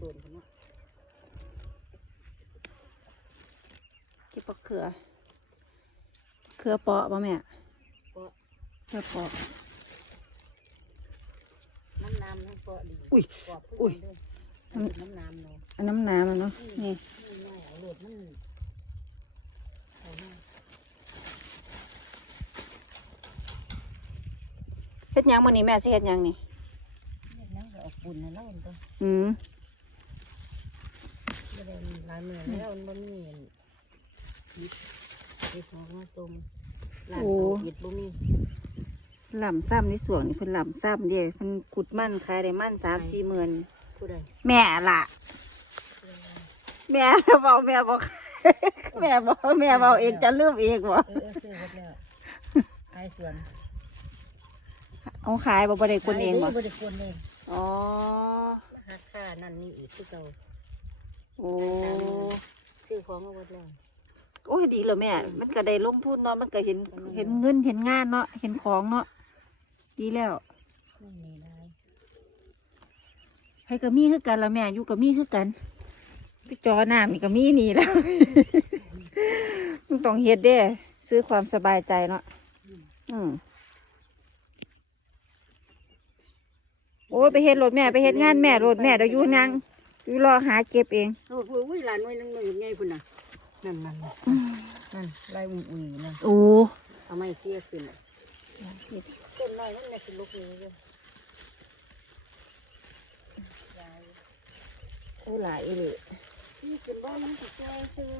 โดนคนเนาะเก็บปะเขือ เขือเปาะป่ะแม่ก็เขือเปาะน้ำน้ำน้ำเปาะดีอุ้ยกรอบอุ้ยขึ้นมาด้วยน้ำน้ำเนาะอันน้ำน้ำอะเนาะนี่นี่ง่ายเอาโหลดมันเอาหน้าเฮ็ดหยังมื้อนี้แม่สิเฮ็ดหยังนี่เฮ็ดหยังก็ออกบุญให้เราอันตัวอืมบ่ได้ หลายมื้อแล้วมันบ่มีอิฐอิฐของมาต้มร้านเอาอิฐบ่มีหล่ำซ้ำในสวนนี่เพิ่นหล่ำซ้ำเด้เพิ่นขุดมันขายได้มันสามสี่หมื่นผู้ใดแม่ล่ะ แม่เบาแม่บอกแม่บอกแม่เบาเองจะลืมเองบ่เออเออซื้อหมดแล้วขายสวนเอาขายบ่บ่ได้คนเองบ่ขายบ่ได้คนเองอ๋อราคานั่นนี่อีกคือเก่า โอ้ซื้อของมาหมดแล้วโอ้ยดีเลยแม่ มันก็ได้ลงทุนเนาะ มันก็เห็นเห็นเงินเห็นงานเนาะ เห็นของเนาะ ดีแล้วไม่มีได้ให้ก็มีคือกันละแม่ อยู่ก็มีคือกันพี่จอหน้ามีก็มีนี่แล้ว มันต้องเฮ็ดเด้ ซื้อความสบายใจเนาะ อืมโอ้ยไปเฮ็ดรถแม่ ไปเฮ็ดงานแม่รถแม่เดี๋ยวอยู่นาง อยู่รอหาเก็บเองโอ้โหอุ้ยหลานน้อยนึงนึงยังไงพุ่นน่ะนั่นนั่นนั่นลายอุ่นอุ่นอยู่นั่นโอ้เอาไม้เคี่ยขึ้นน่ะต้นน้อยนั่นแหละคือลูกนี้เลยโอ้หลายเลยนี่ขึ้นบ้านมันสิใจซื้อ